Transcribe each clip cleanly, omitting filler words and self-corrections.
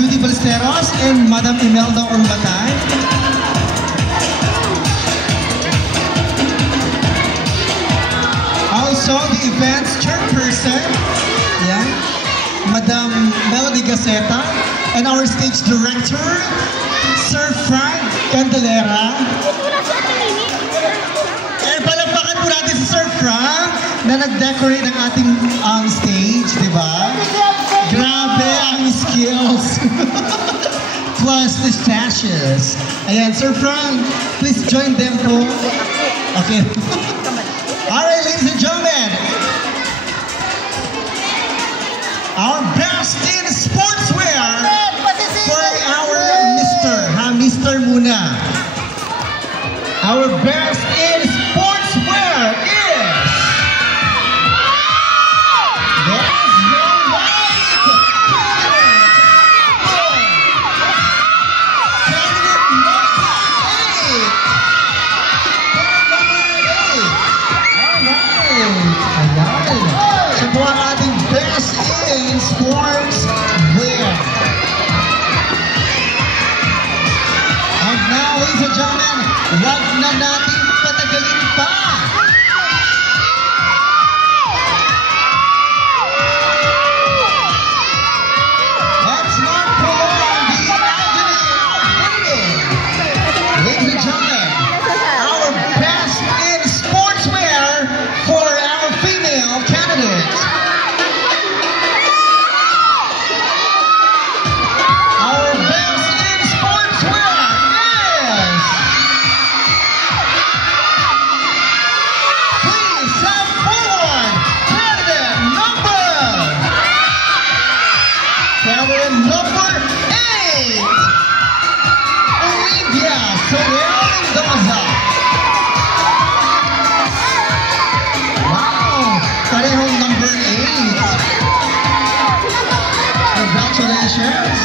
Judy Balesteros and Madam Imelda Urbatan. Also, the event's chairperson, yeah, Madam Melody Gaceta, and our stage director, Sir Frank Candelera. Eh, palagpakan po natin si Sir Frank na nag-decorate ng ating stage, di ba? Grabe ang skills. Plus the stashes. Ayan, Sir Frank, please join them po. Okay. Alright, ladies and gentlemen. Our best in sportswear for our Mr. Muna. Our best in sportswear is... That's right! Candidate number 8. Alright. Siya po ang ating best in sportswear. And now, ladies and gentlemen, wag na natin patagalin pa. Let's not prolong the agony of waiting. Ladies and gentlemen, our best in sportswear for our female candidate. Our best in sportswear is... Please step forward, candidate number 8, Olivia Sorel Mendoza. Wow, parehong number 8. Congratulations.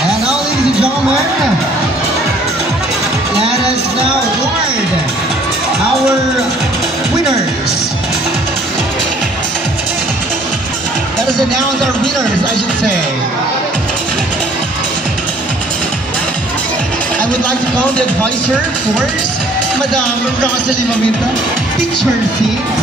And now, ladies and gentlemen, let us now award our winners. Let us announce our winners, I should say. I would like to call the advisor first, Madam Rosalie Maminta. Picture seats.